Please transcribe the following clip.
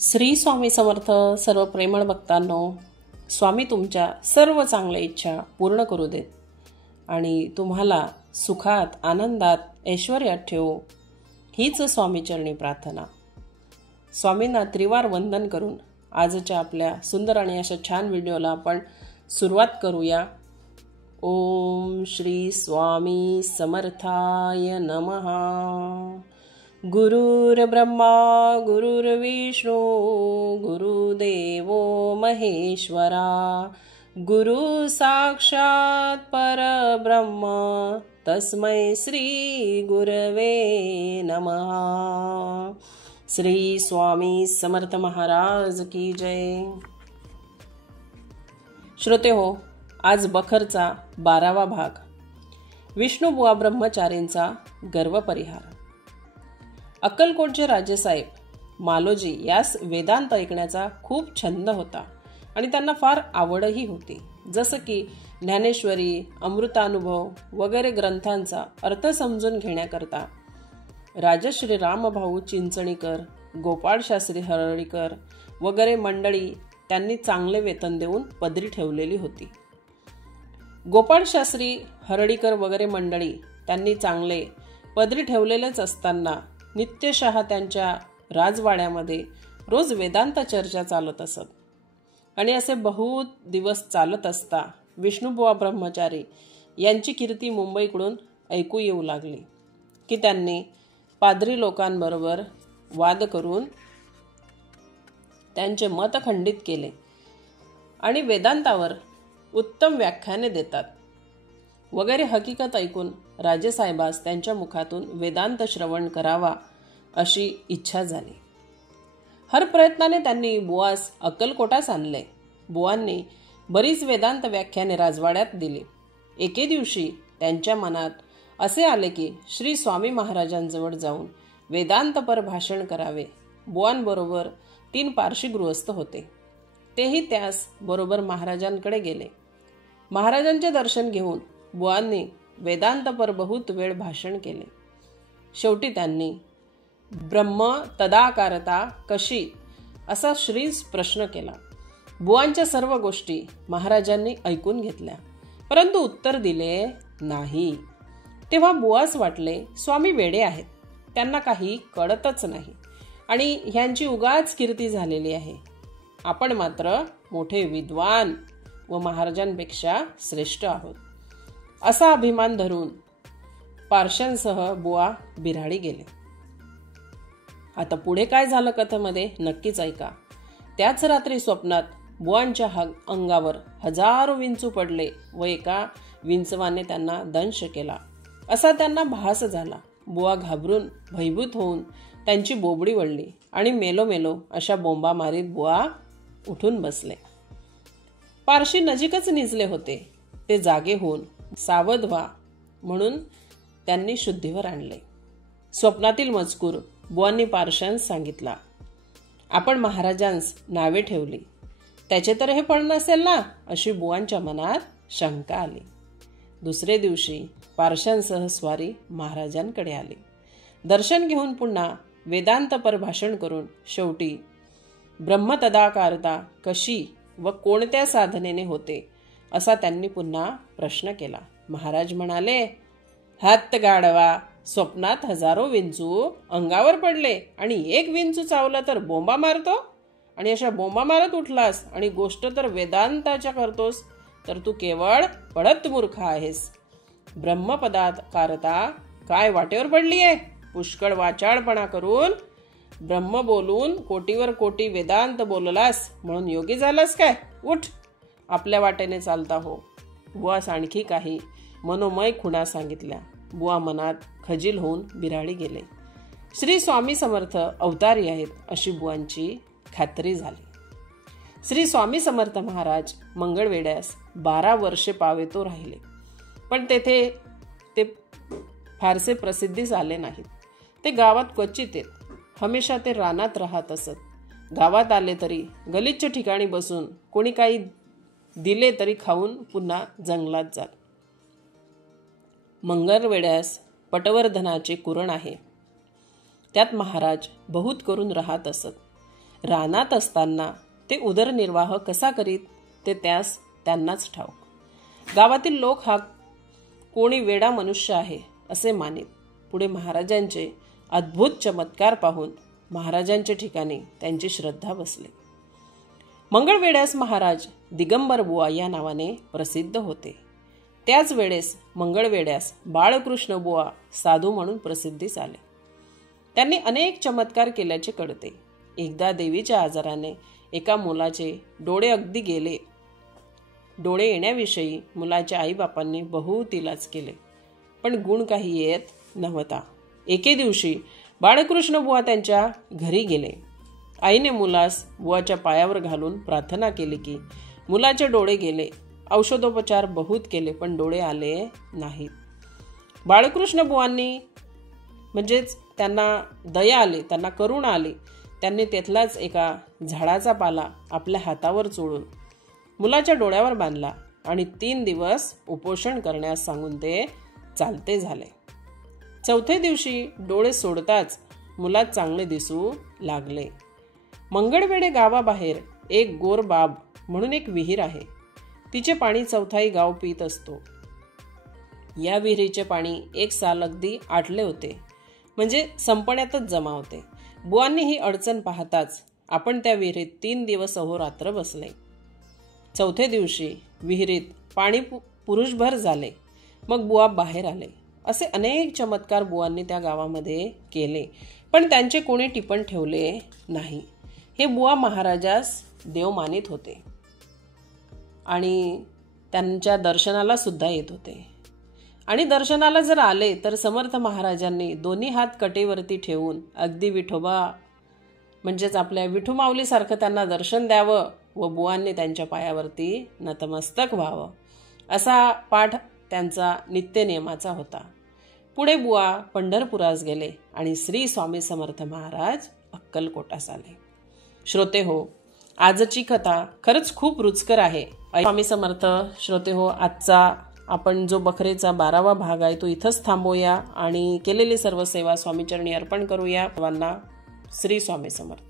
श्री स्वामी समर्थ. सर्व प्रेमळ भक्तांनो, स्वामी तुमच्या सर्व चांगल्या इच्छा पूर्ण करू देत आणि तुम्हाला सुखात, आनंदात, ऐश्वर्यात ठेवो, हीच स्वामीचरणी प्रार्थना. स्वामींना त्रिवार वंदन करून आजच्या आपल्या सुंदर आणि अशा छान व्हिडिओला आपण सुरुवात करूया. ओम श्री स्वामी समर्थाय नमः. गुरुर्ब्रह्मा गुरुर्विष्णू गुरुदेवो महेश्वरा, गुरु साक्षात परब्रह्म तस्मै श्री गुरवे नमः. श्री स्वामी समर्थ महाराज की जय. श्रोते हो, आज बखरचा 12वा भाग, विष्णुबुवा ब्रह्मचारींचा गर्वपरिहार. अक्कलकोटचे राजेसाहेब मालोजी यास वेदांत ऐकण्याचा खूप छंद होता आणि त्यांना फार आवडही होती. जसं की ज्ञानेश्वरी, अमृतानुभव वगैरे ग्रंथांचा अर्थ समजून घेण्याकरता राजश्री रामभाऊ चिंचणीकर, गोपाळशास्त्री हरळीकर वगैरे मंडळी त्यांनी चांगले वेतन देऊन पदरी ठेवलेली होती. गोपाळशास्त्री हरळीकर वगैरे मंडळी त्यांनी चांगले पदरी ठेवलेलेच असताना नित्यशः त्यांच्या राजवाड्यामध्ये रोज वेदांत चर्चा चालत असत. आणि असे बहुत दिवस चालत असता विष्णुबुवा ब्रह्मचारी यांची कीर्ती मुंबईकडून ऐकू येऊ लागली की त्यांनी पाद्री लोकांबरोबर वाद करून त्यांचे मत खंडित केले आणि वेदांतावर उत्तम व्याख्याने देतात वगैरे हकीकत ऐकून राजेसाहेबास त्यांच्या मुखातून वेदांत श्रवण करावा अशी इच्छा झाली. हर प्रयत्नाने त्यांनी बुवास अक्कलकोटास आणले. बुवांनी बरीच वेदांत व्याख्याने राजवाड्यात दिली. एके दिवशी त्यांच्या मनात असे आले की श्री स्वामी महाराजांजवळ जाऊन वेदांतपर भाषण करावे. बुवांबरोबर 3 पारशी गृहस्थ होते. तेही त्यास बरोबर महाराजांकडे गेले. महाराजांचे दर्शन घेऊन बुवांनी वेदांतपर बहुत वेळ भाषण केले. शेवटी त्यांनी ब्रह्म तदाकारता कशी असा श्रीस प्रश्न केला. बुवांच्या सर्व गोष्टी महाराजांनी ऐकून घेतल्या, परंतु उत्तर दिले नाही. तेव्हा बुवास वाटले स्वामी वेडे आहेत, त्यांना काही कळतच नाही आणि ह्यांची उगाच कीर्ती झालेली आहे. आपण मात्र मोठे विद्वान व महाराजांपेक्षा श्रेष्ठ आहोत असा अभिमान धरून पार्श्यांसह बुवा बिऱ्हाडी गेले. आता पुढे काय झालं कथेमध्ये नक्कीच ऐका. त्याच रात्री स्वप्नात बुवांच्या अंगावर हजारो विंचू पडले व एका विंचवाने त्यांना दंश केला असा त्यांना भास झाला. बुवा घाबरून भयभीत होऊन त्यांची बोबडी वळली आणि मेलो मेलो अशा बोंबा मारीत बुवा उठून बसले. पारशी नजीकच निजले होते. ते जागे होऊन सावध व्हा म्हणून त्यांनी शुद्धीवर आणले. स्वप्नातील मजकूर बुवांनी पारशांस सांगितला. आपण महाराजांस नावे ठेवली, त्याचे तर हे फळ नसेल ना, अशी बुवांच्या मनात शंका आली. दुसरे दिवशी पारशांसह स्वारी महाराजांकडे आली. दर्शन घेऊन पुन्हा वेदांतपर भाषण करून शेवटी ब्रह्मतदाकारता कशी व कोणत्या साधनेने होते असा त्यांनी पुन्हा प्रश्न केला. महाराज म्हणाले, हात गाढवा, स्वप्नात हजारो विंचू अंगावर पडले आणि एक विंचू चावला तर बोंबा मारतो आणि अशा बोंबा मारत उठलास आणि गोष्ट तर वेदांताच्या करतोस तर तू केवळ पडत मूर्ख आहेस. ब्रह्मपदाकारता काय वाटेवर पडली आहे? पुष्कळ वाचाळपणा करून ब्रह्म बोलून कोटीवर कोटी वेदांत बोललास म्हणून योगी झालास काय? उठ, आपल्या वाटेने चालता हो. बुवास आणखी काही मनोमय खुणा सांगितल्या. बुवा मनात खजील होऊन बिऱ्हाडी गेले. श्री स्वामी समर्थ अवतारी आहेत अशी बुवांची खात्री झाली. श्री स्वामी समर्थ महाराज मंगळवेढ्यास 12 वर्षे पावेतो राहिले, पण तेथे ते फारसे प्रसिद्धीस आले नाहीत. ते गावात क्वचित येत. हमेशा ते रानात राहत असत. गावात आले तरी गलिच्छ ठिकाणी बसून कोणी काही दिले तरी खाऊन पुन्हा जंगलात जात. मंगळवेढ्यास पटवर्धनाचे कुरण आहे. त्यात महाराज बहुत करून राहत असत. रानात असताना ते उदरनिर्वाह कसा करीत ते त्यांनाच ठाऊक. गावातील लोक हा कोणी वेडा मनुष्य आहे असे मानीत. पुढे महाराजांचे अद्भुत चमत्कार पाहून महाराजांच्या ठिकाणी त्यांची श्रद्धा बसली. मंगळवेढ्यास महाराज दिगंबर बुवा या नावाने प्रसिद्ध होते. त्याच वेळेस मंगळवेढ्यास बाळकृष्ण बुवा साधू म्हणून प्रसिद्धीस आले. त्यांनी अनेक चमत्कार केल्याचे कळते. एकदा देवीच्या आजाराने एका मुलाचे डोळे अगदी गेले. डोळे येण्याविषयी मुलाच्या आईबापांनी बहुत इलाज केले, पण गुण काही येत नव्हता. एके दिवशी बाळकृष्ण बुवा त्यांच्या घरी गेले. आईने मुलास बुवाच्या पायावर घालून प्रार्थना केली की मुलाचे डोळे गेले. औषधोपचार बहुत केले, पण डोळे आले नाहीत. बाळकृष्ण बुवांनी म्हणजेच त्यांना दया आली, त्यांना करुणा आली. त्यांनी तेथलाच एका झाडाचा पाला आपल्या हातावर चोळून मुलाच्या डोळ्यावर बांधला आणि 3 दिवस उपोषण करण्यास सांगून ते चालते झाले. 4थ्या दिवशी डोळे सोडताच मुलात चांगले दिसू लागले. मंगळवेढे गावाबाहेर एक गोर बाब म्हणून एक विहीर आहे. तिचे पाणी 4थाई गाव पित असतो. या विहिरीचे पाणी 1 साल अगदी आटले होते, म्हणजे संपण्यातच जमा होते. बुवांनी ही अडचण पाहताच आपण त्या विहिरीत 3 दिवस अहोरात्र बसले. 4थ्या दिवशी विहिरीत पाणी पुरुषभर झाले. मग बुवा बाहेर आले. असे अनेक चमत्कार बुवांनी त्या गावामध्ये केले, पण त्यांचे कोणी टिपण ठेवले नाही. हे बुवा महाराजास देव मानित होते आणि त्यांच्या दर्शनाला सुद्धा येत होते. आणि दर्शनाला जर आले तर समर्थ महाराजांनी दोन्ही हात कटेवरती ठेवून अगदी विठोबा म्हणजेच आपल्या विठुमाऊलीसारखं त्यांना दर्शन द्यावं व बुवांनी त्यांच्या पायावरती नतमस्तक व्हावं, असा पाठ त्यांचा नित्यनियमाचा होता. पुढे बुवा पंढरपुरास गेले आणि श्री स्वामी समर्थ महाराज अक्कलकोटास आले. श्रोते हो, आजची कथा खरंच खूप रुचकर आहे. स्वामी समर्थ श्रोते हो, आजचा आपण जो बखरेचा 12वा भाग आहे तो इथंच थांबवूया आणि केलेली सर्व सेवा स्वामीचरणी अर्पण करूया. सर्वांना श्री स्वामी समर्थ.